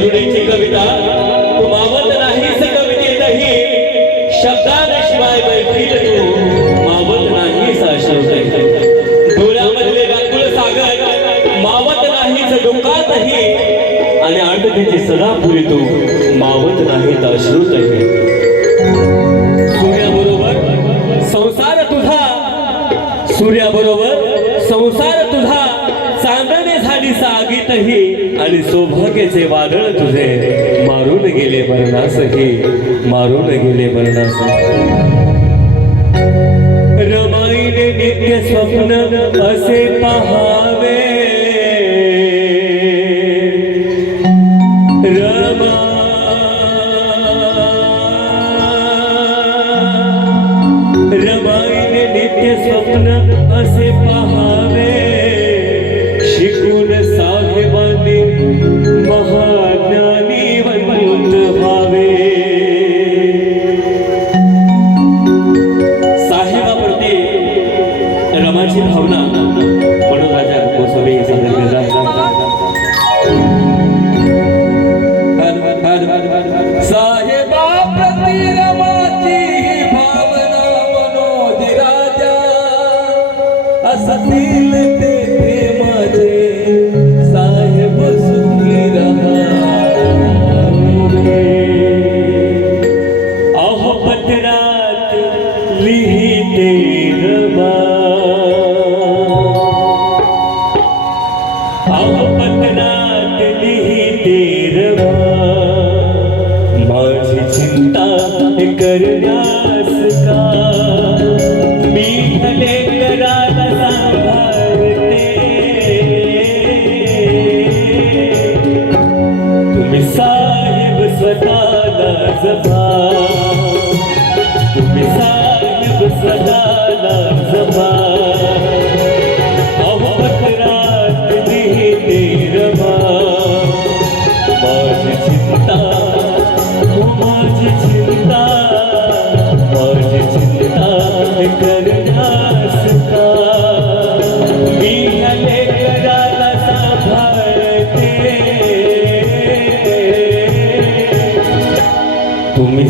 करुणेची कविता. मावत नाहीस कवितेतही. शब्दाशिवाय मैफिल तू मावत नाहीस अश्रुतही डोळ्यामधले व्याकुळ सागर मावत नाहीस डोकातही आणि आटतीची सदा पुरी तू मावत नाही अश्रुतही सूर्याबरोबर संसार तुझा. सूर्याबरोबर संसार सागीतही आणि सौभाग्याचे वादळ तुझे. मारून गेले मरणासही, मारून गेले मरणासही. रमाईने नित्य स्वप्न असे पहावे. नित्य स्वप्न असे पहावे. शिकून साहेबांनी रमाची भावना मनोराजा गोस्वामी सादर केला साहेबा प्रती भावना मनोजी राजा. असतील ते करण्यास का? मी भले करायला सांभाळते. तुम्ही साहेब स्वतःला जपा. तुम्ही साहेब स्वतःला जपा. सांभाळते तुम्ही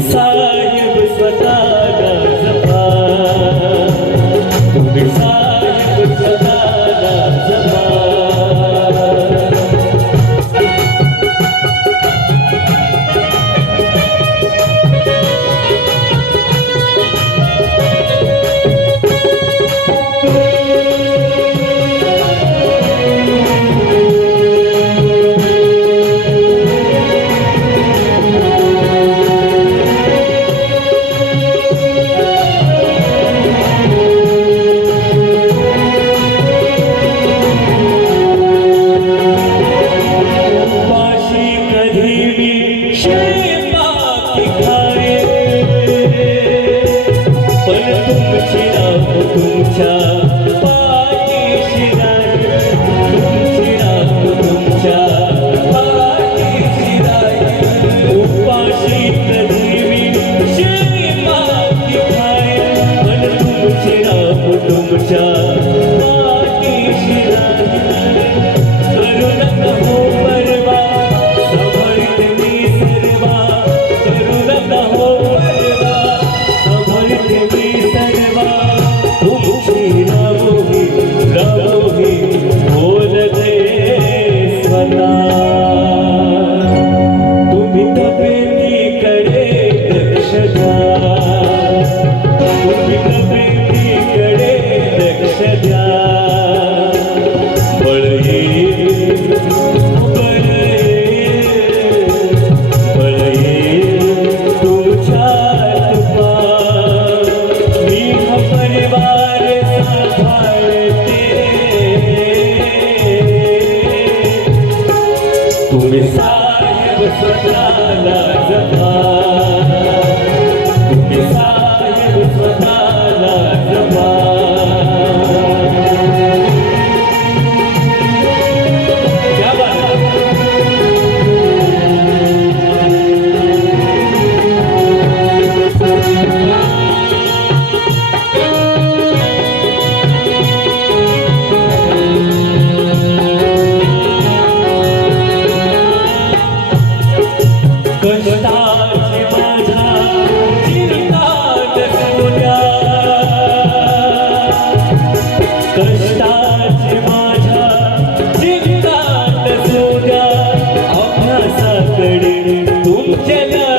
चला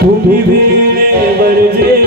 ভূমি ভিড়ে বর্জে